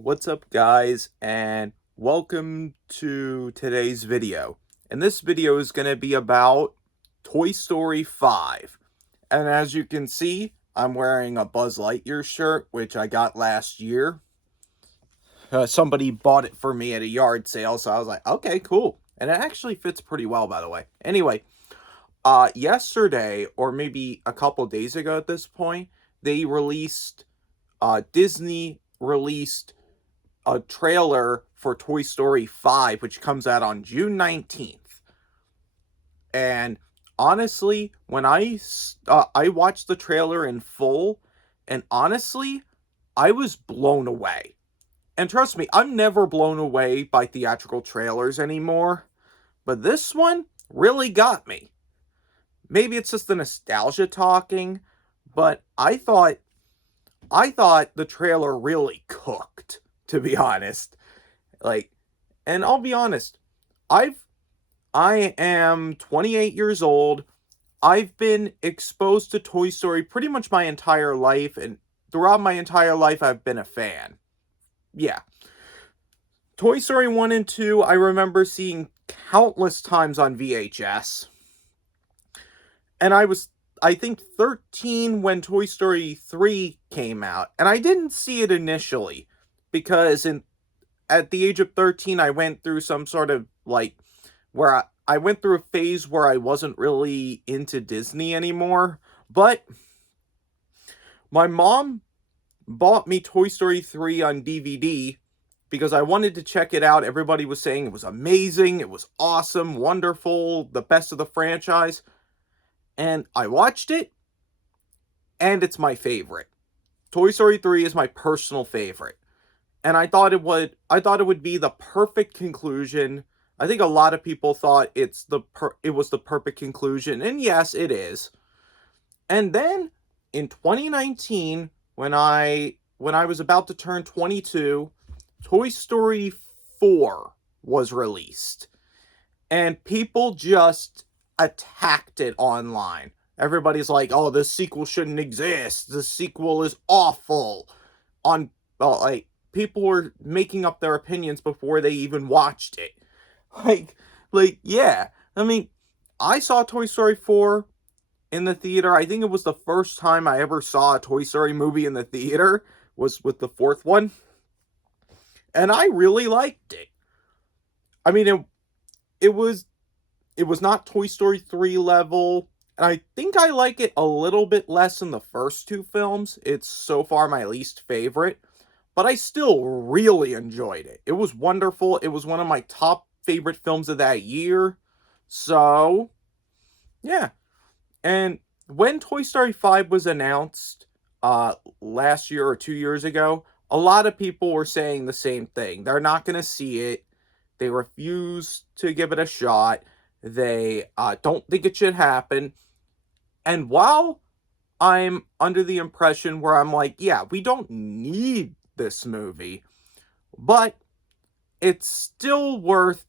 What's up, guys, and welcome to today's video. And this video is going to be about Toy Story 5. And as you can see, I'm wearing a Buzz Lightyear shirt, which I got last year. Somebody bought it for me at a yard sale, so I was like, okay, cool. And it actually fits pretty well, by the way. Anyway, yesterday, or maybe a couple days ago at this point, Disney released a trailer for Toy Story 5, which comes out on June 19th. And honestly, when I watched the trailer in full, and honestly, I was blown away. And trust me, I'm never blown away by theatrical trailers anymore, but this one really got me. Maybe it's just the nostalgia talking, but I thought the trailer really cooked, to be honest. Like, and I'll be honest, I am 28 years old. I've been exposed to Toy Story pretty much my entire life, and throughout my entire life, I've been a fan. Yeah. Toy Story 1 and 2, I remember seeing countless times on VHS. And I think, 13 when Toy Story 3 came out. And I didn't see it initially because at the age of 13, I went through some sort of where I went through a phase where I wasn't really into Disney anymore. But my mom bought me Toy Story 3 on DVD because I wanted to check it out. Everybody was saying it was amazing, it was awesome, wonderful, the best of the franchise. And I watched it, and it's my favorite. Toy Story 3 is my personal favorite. And I thought it would be the perfect conclusion. I think a lot of people thought it was the perfect conclusion, and yes, it is. And then in 2019, when I was about to turn 22, Toy Story 4 was released. And people just attacked it online. Everybody's like, "Oh, this sequel shouldn't exist. The sequel is awful." People were making up their opinions before they even watched it. Like, yeah. I mean, I saw Toy Story 4 in the theater. I think it was the first time I ever saw a Toy Story movie in the theater was with the fourth one. And I really liked it. I mean, it was not Toy Story 3 level, and I think I like it a little bit less than the first two films. It's so far my least favorite, but I still really enjoyed it. It was wonderful. It was one of my top favorite films of that year. So, yeah. And when Toy Story 5 was announced last year or 2 years ago, a lot of people were saying the same thing. They're not going to see it. They refuse to give it a shot. They don't think it should happen. And while I'm under the impression where I'm like, yeah, we don't need this movie, but it's still worth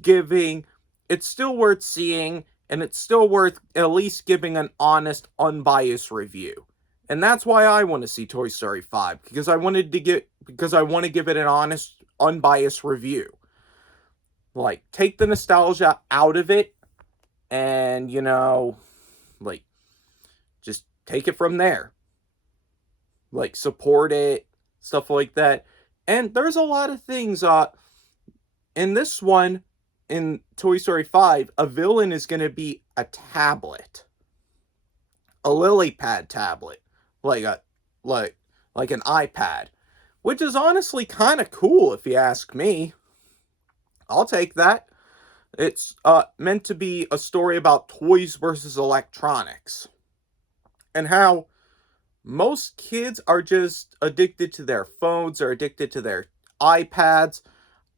giving, it's still worth seeing, and it's still worth at least giving an honest, unbiased review. And that's why I want to see Toy Story 5, because I want to give it an honest, unbiased review. Like, take the nostalgia out of it, and, just take it from there. Like, support it, stuff like that. And there's a lot of things, in this one, in Toy Story 5, a villain is going to be a tablet. A lily pad tablet. Like an iPad. Which is honestly kind of cool, if you ask me. I'll take that. It's meant to be a story about toys versus electronics. And how most kids are just addicted to their phones, or addicted to their iPads.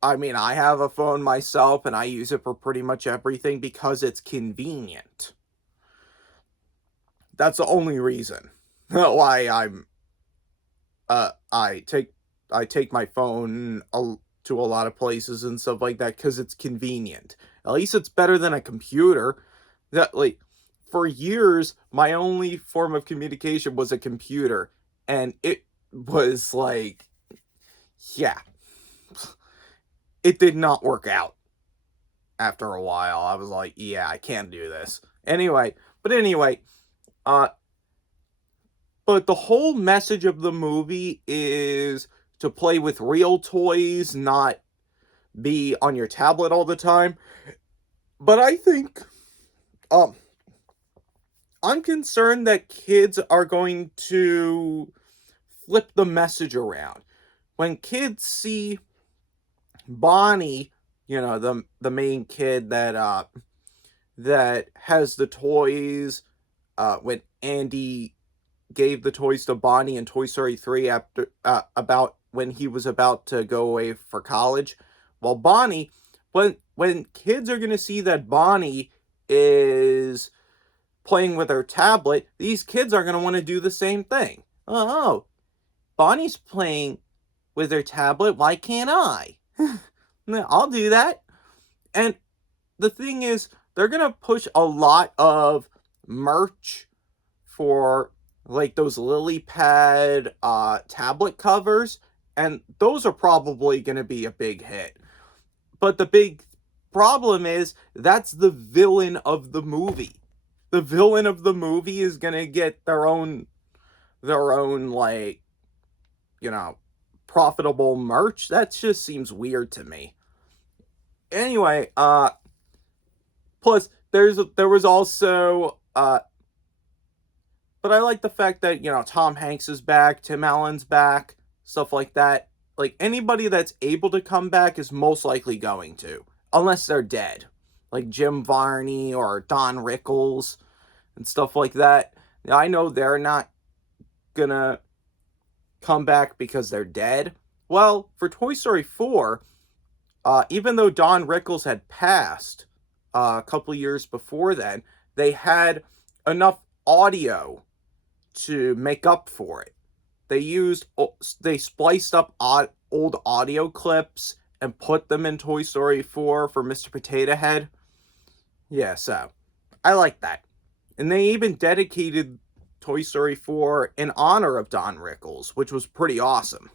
I mean, I have a phone myself, and I use it for pretty much everything because it's convenient. That's the only reason why I take my phone to a lot of places and stuff like that, because it's convenient. At least it's better than a computer. For years, my only form of communication was a computer, and it was yeah, it did not work out after a while. I was like, yeah, I can't do this. Anyway, uh, but the whole message of the movie is to play with real toys, not be on your tablet all the time. But I think, um, I'm concerned that kids are going to flip the message around. When kids see Bonnie, the main kid that has the toys, when Andy gave the toys to Bonnie in Toy Story 3 after about when he was about to go away for college. Well, Bonnie, when kids are going to see that Bonnie is playing with her tablet, these kids are going to want to do the same thing. Oh, Bonnie's playing with her tablet, why can't I? I'll do that. And the thing is, they're going to push a lot of merch for like those lily pad tablet covers, and those are probably going to be a big hit. But the big problem is that's the villain of the movie. The villain of the movie is going to get their own like, profitable merch. That just seems weird to me. Anyway, plus there was also but I like the fact that, Tom Hanks is back, Tim Allen's back, stuff like that. Like, anybody that's able to come back is most likely going to, unless they're dead. Like Jim Varney or Don Rickles and stuff like that. I know they're not gonna come back because they're dead. Well, for Toy Story 4, even though Don Rickles had passed a couple years before then, they had enough audio to make up for it. They spliced up old audio clips and put them in Toy Story 4 for Mr. Potato Head. Yeah, so I like that. And they even dedicated Toy Story 4 in honor of Don Rickles, which was pretty awesome.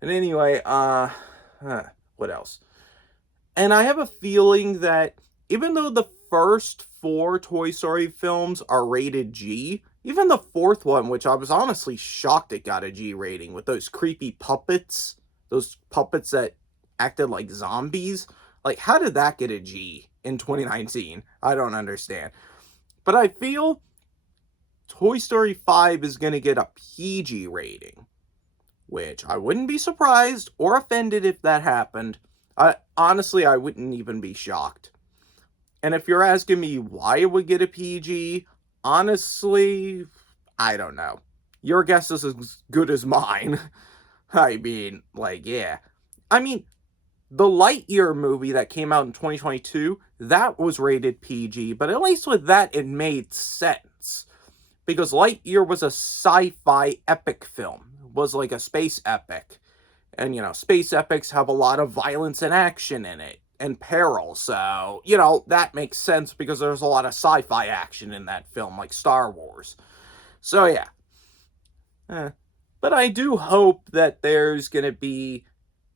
And anyway, what else? And I have a feeling that even though the first 4 Toy Story films are rated G, even the 4th one, which I was honestly shocked it got a G rating, with those creepy puppets, those puppets that acted like zombies. Like, how did that get a G in 2019? I don't understand. But I feel Toy Story 5 is going to get a PG rating, which I wouldn't be surprised or offended if that happened. Honestly, I wouldn't even be shocked. And if you're asking me why it would get a PG, honestly, I don't know. Your guess is as good as mine. I mean, yeah. I mean, the Lightyear movie that came out in 2022, that was rated PG, but at least with that, it made sense. Because Lightyear was a sci-fi epic film. It was like a space epic. And, space epics have a lot of violence and action in it, and peril, so, that makes sense because there's a lot of sci-fi action in that film, like Star Wars. So, yeah. But I do hope that there's gonna be,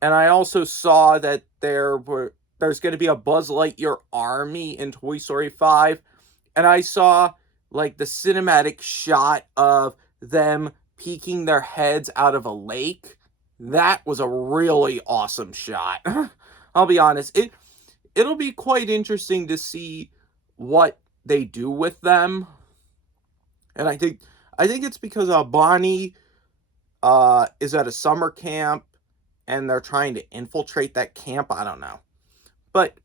and I also saw that there's gonna be a Buzz Lightyear army in Toy Story 5, and I saw, like, the cinematic shot of them peeking their heads out of a lake. That was a really awesome shot. I'll be honest. It'll be quite interesting to see what they do with them. And I think it's because Bonnie is at a summer camp and they're trying to infiltrate that camp. I don't know. But,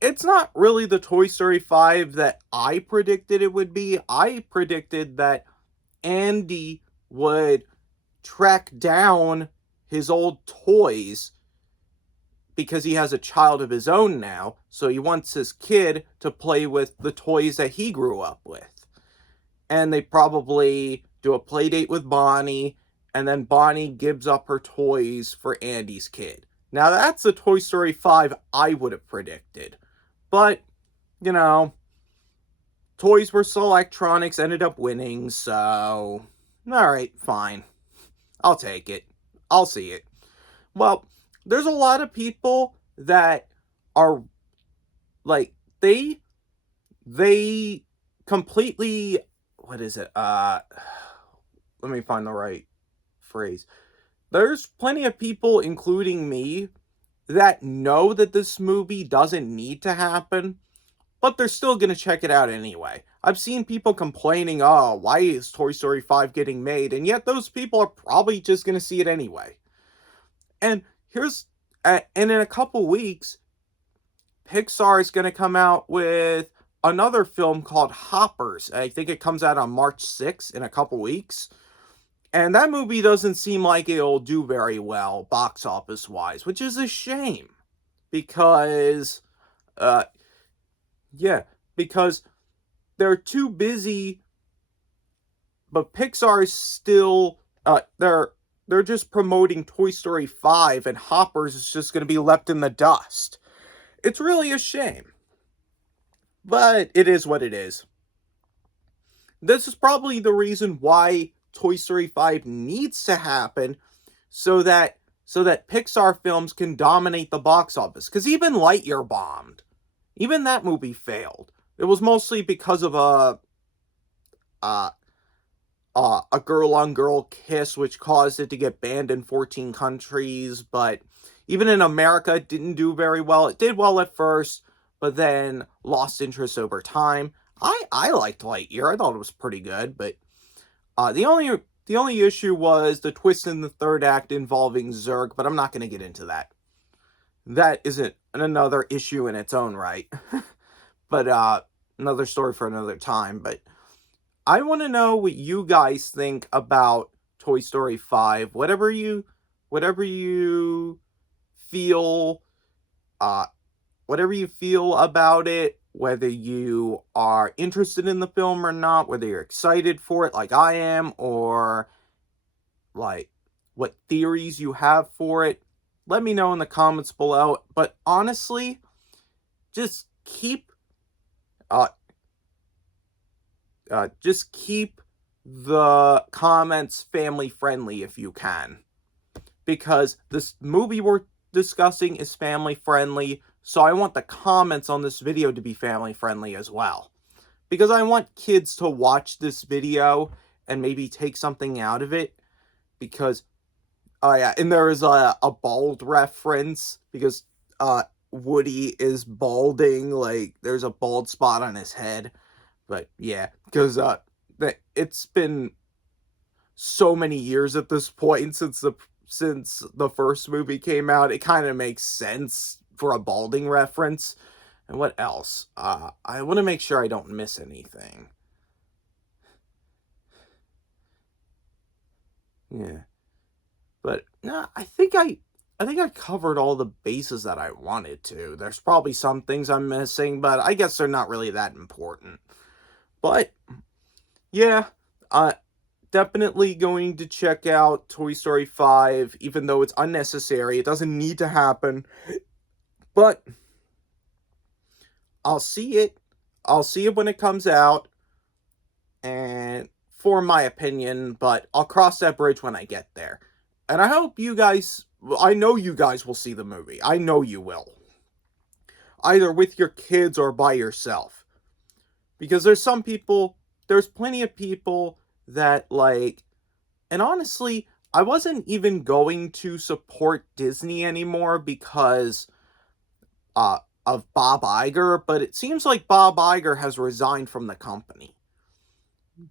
it's not really the Toy Story 5 that I predicted it would be. I predicted that Andy would track down his old toys because he has a child of his own now, so he wants his kid to play with the toys that he grew up with. And they probably do a play date with Bonnie, and then Bonnie gives up her toys for Andy's kid. Now that's the Toy Story 5 I would have predicted. But, Toys vs. Electronics ended up winning, so alright, fine. I'll take it. I'll see it. Well, there's a lot of people that are like they completely, what is it? Let me find the right phrase. There's plenty of people, including me, that know that this movie doesn't need to happen, but they're still gonna check it out anyway. I've seen people complaining, oh, why is Toy Story 5 getting made? And yet those people are probably just gonna see it anyway. And and in a couple weeks, Pixar is gonna come out with another film called Hoppers. I think it comes out on March 6th in a couple weeks. And that movie doesn't seem like it'll do very well box office wise, which is a shame because, uh, yeah, because they're too busy. But Pixar is still, they're just promoting Toy Story 5, and Hoppers is just going to be left in the dust. It's really a shame, but it is what it is. This is probably the reason why Toy Story 5 needs to happen, so that Pixar films can dominate the box office. Because even Lightyear bombed. Even that movie failed. It was mostly because of a girl-on-girl kiss, which caused it to get banned in 14 countries. But even in America, it didn't do very well. It did well at first, but then lost interest over time. I liked Lightyear. I thought it was pretty good, but the only issue was the twist in the third act involving Zurg, but I'm not going to get into that. That isn't another issue in its own right. But another story for another time. But I want to know what you guys think about Toy Story 5. Whatever you feel, whatever you feel about it, whether you are interested in the film or not, whether you're excited for it like I am, or like what theories you have for it, let me know in the comments below. But honestly, just keep the comments family friendly if you can, because this movie we're discussing is family friendly. So I want the comments on this video to be family friendly as well. Because I want kids to watch this video and maybe take something out of it. Because, oh yeah, and there is a bald reference. Because Woody is balding. Like, there's a bald spot on his head. But yeah, because it's been so many years at this point since the first movie came out. It kind of makes sense for a balding reference. And what else? I want to make sure I don't miss anything. Yeah. But no, I think I covered all the bases that I wanted to. There's probably some things I'm missing, but I guess they're not really that important. But yeah, definitely going to check out Toy Story 5, even though it's unnecessary. It doesn't need to happen. But I'll see it. I'll see it when it comes out, and for my opinion, but I'll cross that bridge when I get there. And I hope you guys, I know you guys will see the movie. I know you will. Either with your kids or by yourself. Because there's plenty of people that like, and honestly, I wasn't even going to support Disney anymore because of Bob Iger, but it seems like Bob Iger has resigned from the company,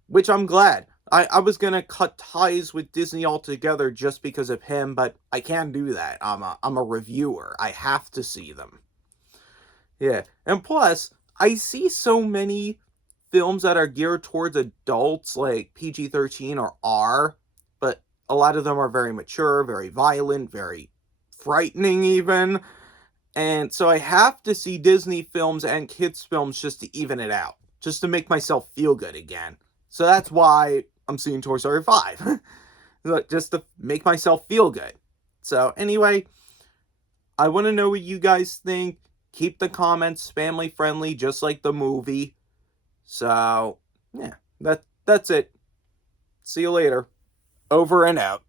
which I'm glad. I was going to cut ties with Disney altogether just because of him, but I can't do that. I'm a reviewer. I have to see them. Yeah, and plus, I see so many films that are geared towards adults, like PG-13 or R, but a lot of them are very mature, very violent, very frightening even. And so I have to see Disney films and kids films just to even it out, just to make myself feel good again. So that's why I'm seeing Toy Story 5, just to make myself feel good. So anyway, I want to know what you guys think. Keep the comments family friendly, just like the movie. So yeah, that's it. See you later. Over and out.